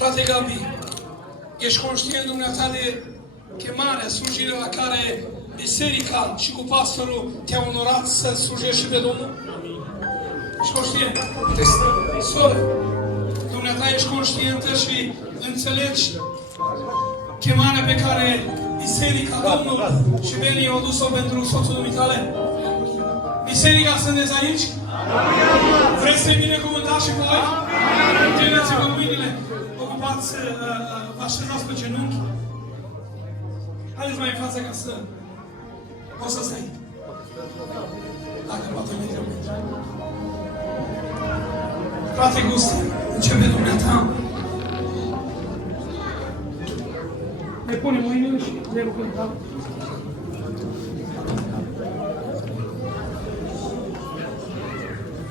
Frate Gabi, ești conștient dumneata de chemarea, slujirea la care biserica și cu pastorul te-a onorat să slujești și pe Domnul? Ești conștient? Soră, dumneata ești conștientă și înțelegi chemarea pe care biserica, Domnul și Beni au dus-o pentru soțul dumitale? Biserica, sunteți aici? Vreți să-i binecuvântați și voi? Întâlneți-vă mâinile, ocupați, vă așezați pe genunchi. Haideți mai în față ca să poți să stai. Dacă poate nu trebuie. Frate Guste, începe dumneata. Ne punem mâinile și ne rugăm, da?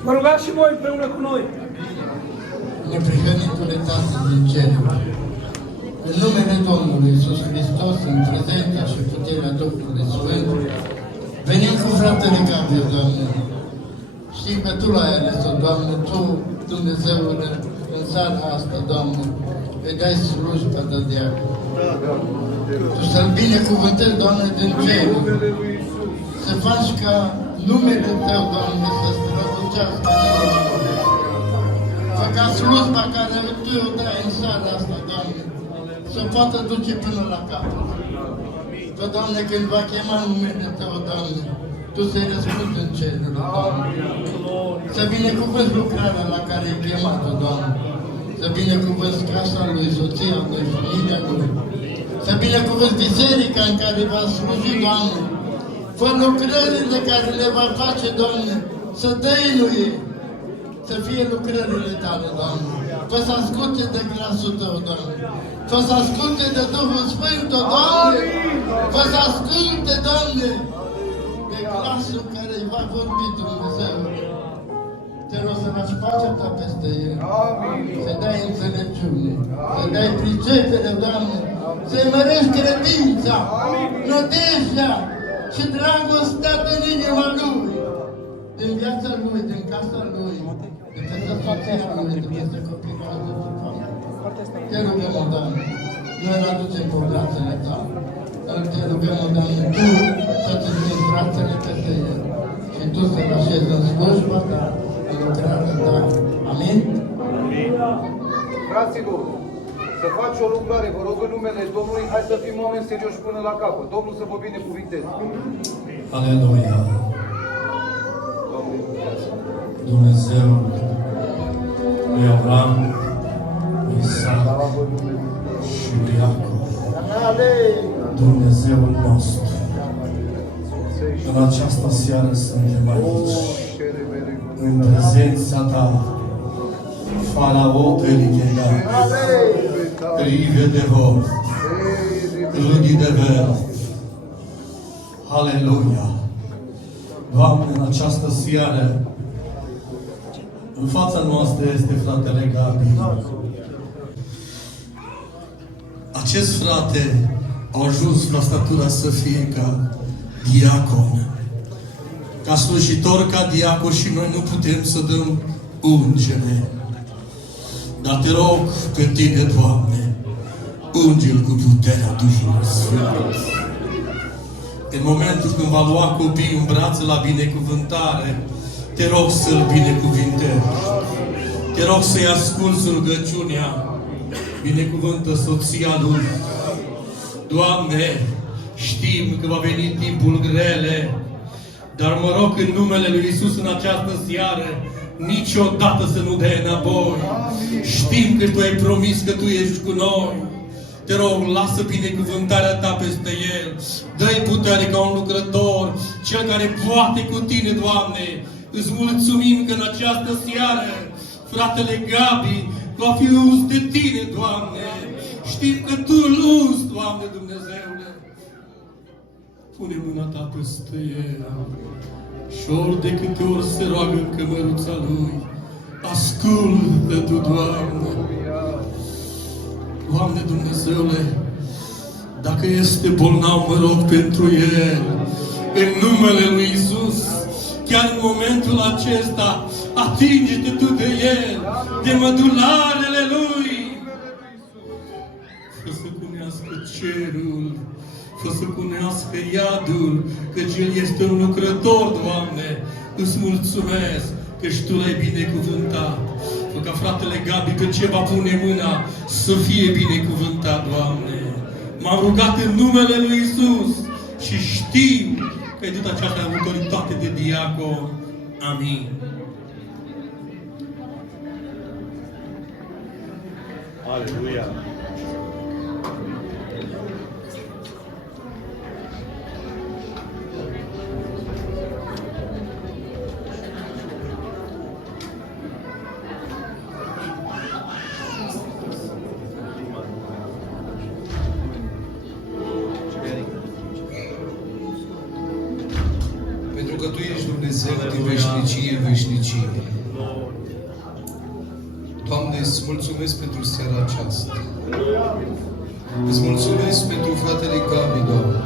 Vă rugați și voi împreună cu noi. Neprihănitule Tată din ceruri, în numele Domnului Iisus Hristos, în prezența și puterea Duhului Sfânt, venim cu fratele Gabriel, Doamne. Știi că Tu l-ai ales-o, Doamne, Tu, Dumnezeule, în seara asta, Doamne, îi dai slujba de diacon. Tu să-L binecuvântezi, Doamne, din ceruri, să faci ca numele Tău, Doamne, să strălucească în inimile. Fă ca slujba care Tu o dai în seara asta, Doamne, să poată duce până la capăt. Că, Doamne, când va chema numele Tău, Doamne, Tu să-i răspunzi în cerul, Doamne. Să binecuvânți lucrarea la care ai chemat-o, Doamne. Să binecuvânți casa Lui, soția Lui, familia Lui. Să binecuvânți biserica în care va sluji, Doamne. Fă lucrările care le va face, Doamne, să dăinuie, să fie lucrările Tale, Doamne. Fă să asculte de glasul Tău, Doamne. Fă să asculte de Duhul Sfânt, Doamne. Fă să asculte, Doamne, de glasul care îi va vorbi Dumnezeu. Te rog să lași pacea Ta peste El. Să dai înțelepciune, să dai pricepere, Doamne. Să-i mărești credința, nădejdea și dragostea din inima Lui, din viața Lui, din casa Lui, de peste soția Lui, de peste copiii Lui. Te rugăm, o Doamne, noi îl aducem pe brațele Tale. Te rugăm, o Doamne, Tu să-ți întinzi brațele peste El și Tu să-L așezi în slujba Ta, în lucrarea Ta. Amin? Fraților, să faci o lucrare, vă rog în numele Domnului, hai să fim oameni serioși până la capăt. Domnul să vă binecuvinteze. Aleluia! Dumnezeu lui Avram, lui Isaac și lui Iacov, Dumnezeul nostru. În această seară suntem aici, în prezența Ta, Faraon Eligena, Rive de Vod, Râdii de Ver. Aleluia! Doamne, în această seară, în fața noastră este fratele Gabi. Acest frate a ajuns la statura să fie ca diacon. Ca slujitor, ca diacon, și noi nu putem să dăm ungere. Dar te rog pe Tine, Doamne, unge-l cu puterea Duhului Sfânt. În momentul când va lua copiii în brațe la binecuvântare, te rog să-l binecuvintezi. Te rog să-i asculți rugăciunea. Binecuvântă soția lui. Doamne, știm că va veni timpul grele, dar mă rog în numele lui Iisus în această seară, niciodată să nu dea înapoi. Știm că Tu ai promis că Tu ești cu noi. Te rog, lasă binecuvântarea Ta peste el. Dă-i putere ca un lucrător, cel care poate cu Tine, Doamne. Îți mulțumim că în această seară fratele Gabi va fi uns de Tine, Doamne. Știm că Tu îl unzi, Doamne Dumnezeule. Pune mâna Ta peste el. Și ori de câte ori se roagă în cămăruța lui, ascultă Tu, Doamne. Doamne Dumnezeule, dacă este bolnav, mă rog pentru el, în numele lui Iisus, chiar în momentul acesta, atinge-te Tu de el, de mădularele lui. fă să cunească cerul, fă să cunească iadul, căci El este un lucrător, Doamne. Îți mulțumesc că și Tu L-ai binecuvântat. Fă ca fratele Gabi, că ce va pune mâna, să fie binecuvântat, Doamne. M-am rugat în numele Lui Iisus și știu că ai dat această autoritate de diacon. Amin. Aleluia! Pentru că Tu ești Dumnezeu din veșnicie în veșnicie. Doamne, îți mulțumesc pentru seara aceasta. Îți mulțumesc pentru fratele Gabi, Doamne.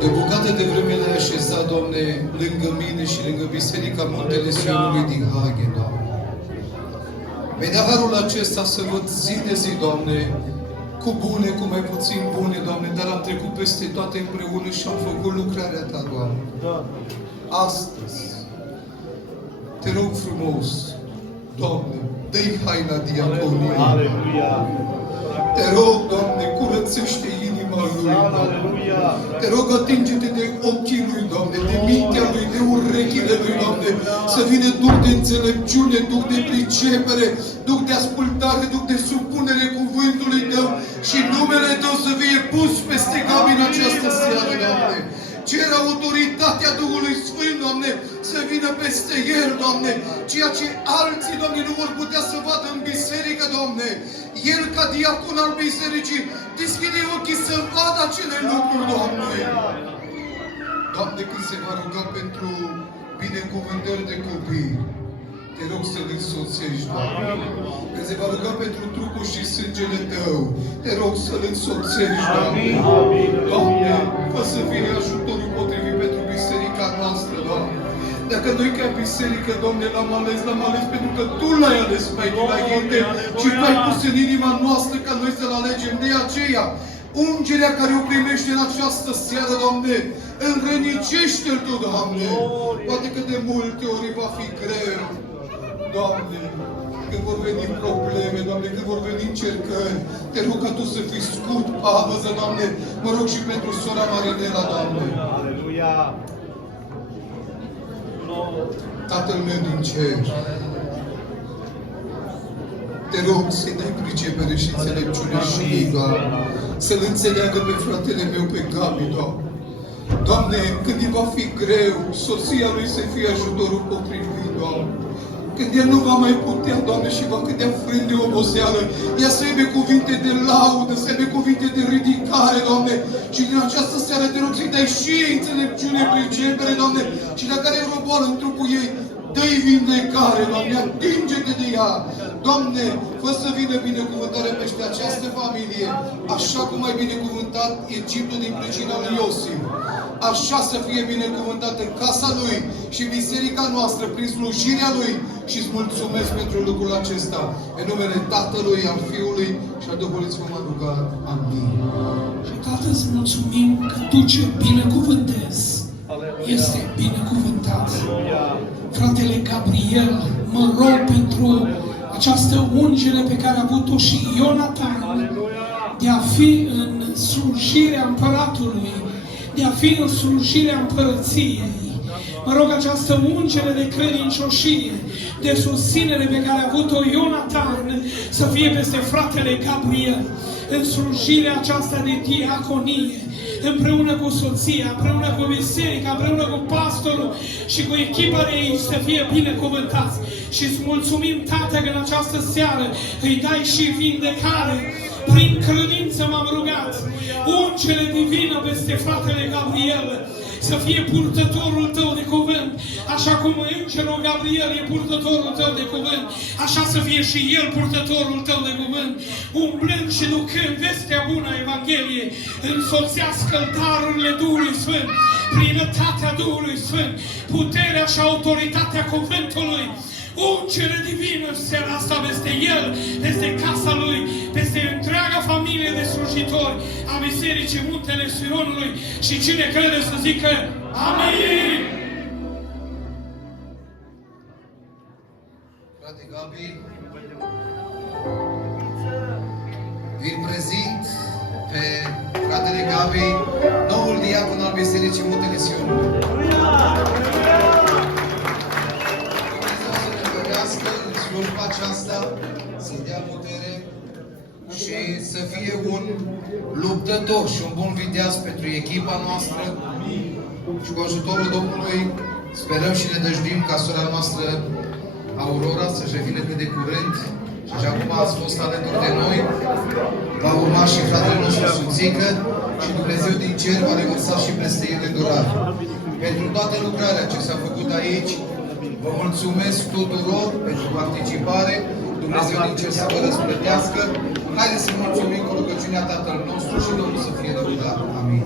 De bucată de vreme l-ai așezat, Doamne, lângă mine și lângă Biserica Muntele Sionului din Haghe, Doamne. Mi-ai dat harul acesta să văd zi de zi, Doamne, cu bune, cu mai puțin bune, Doamne, dar am trecut peste toate împreună și am făcut lucrarea Ta, Doamne. Astăzi, Te rog frumos, Doamne, dă-i haina diaconiei. Aleluia! Te rog, Doamne, curățește inima lui, Doamne. Te rog, atinge-te de ochii lui, Doamne, de mintea lui, de urechile lui, Doamne, să vină Duh de înțelepciune, Duh de pricepere, Duh de ascultare, Duh de supunere cuvântului Tău și numele Tău să fie pus peste Gabi în această seară, Doamne. Cer autoritatea Duhului Sfânt, Doamne, să vină peste El, Doamne, ceea ce alții, Doamne, nu vor putea să vadă în biserică, Doamne. El, ca diacon al bisericii, deschide ochii să vadă acele lucruri, Doamne. Doamne, când se va ruga pentru binecuvântări de copii, Te rog să-L însoțești, Doamne. Când se va ruga pentru trupul și sângele Tău, Te rog să-L însoțești, Doamne. Doamne, fă să fie ajutorul potrivit pentru biserica noastră, Doamne. Dacă noi ca biserică, Doamne, l-am ales pentru că Tu L-ai ales mai dinainte și Tu ai pus în inima noastră ca noi să-L alegem. De aceea, ungerea care o primești în această seară, Doamne, înrănicește-L Tu, Doamne. Poate că de multe ori va fi greu, Doamne, când vor veni probleme, Doamne, când vor veni încercări, Te rog ca Tu să fii scut, pavăză, Doamne. Mă rog și pentru sora Marinela, Doamne. Aleluia! Tatăl meu din cer, Te rog să-i dai pricepere și înțelepciune și ei, Doamne. Să-l înțeleagă pe fratele meu, pe Gabi, Doamne. Doamne, când îi va fi greu, soția lui să fie ajutorul potrivit, Doamne. Când el nu va mai putea, Doamne, și va cădea frânt de oboseală, ea să aibă cuvinte de laudă, să aibă cuvinte de ridicare, Doamne. Și din această seară Te rog să-i dai și ei înțelepciune, pricepere, Doamne. Și dacă are vreo boală în trupul ei, dă-i vindecare, Doamne, atinge-te de ea. Doamne, fă să vină binecuvântarea peste această familie, așa cum ai binecuvântat Egiptul din pricina lui Iosif. Așa să fie binecuvântat în casa Lui și biserica noastră prin slujirea Lui și îți mulțumesc pentru lucrul acesta. În numele Tatălui, al Fiului și al Duhului Sfânt m-am rugat. Amin. Și Tată, îți mulțumim că Tu ce binecuvântezi este binecuvântat. Fratele Gabriel, mă rog pentru această ungere pe care a avut-o și Ionatan de a fi în slujirea împăratului, de a fi în slujirea împărăției. Mă rog această ungere de credincioșie, de susținere pe care a avut-o Ionatan să fie peste fratele Gabriel în slujirea aceasta de diaconie, împreună cu soția, împreună cu biserica, împreună cu pastorul și cu echipa de aici să fie binecuvântați. Și îți mulțumim, Tată, că în această seară îi dai și vindecare. Prin credință m-am rugat. Ungere divină peste fratele Gabriel, să fie purtătorul Tău de cuvânt. Așa cum îngerul Gabriel e purtătorul Tău de cuvânt, așa să fie și el purtătorul Tău de cuvânt. Umblând și ducând vestea bună a Evangheliei, însoțească darurile Duhului Sfânt, plinătatea Duhului Sfânt, puterea și autoritatea cuvântului. Ungere divină seara asta peste el, peste casa lui, peste întreaga a Bisericii Muntele Sionului și cine crede să zică Amin! Frate Gabi, îl prezint pe fratele Gabi, noul diacon al Bisericii Muntele Sionului. Dumnezeu să ne ferească în slujba aceasta, să-i dea putere și să fie un luptător și un bun viteaz pentru echipa noastră și cu ajutorul Domnului sperăm și ne dăjduim ca sora noastră Aurora să-și revină cât de curând și acum ați fost alături de noi, va urma și fratele nostru Suțică și Dumnezeu din cer va revărsa și peste el îndurare. Pentru toată lucrarea ce s-a făcut aici, vă mulțumesc tuturor pentru participare, Dumnezeu din cer să vă răsplătească. Haideți să mulțumim cu rugăciunea Tatăl nostru și Domnul să fie lăudat. Amin.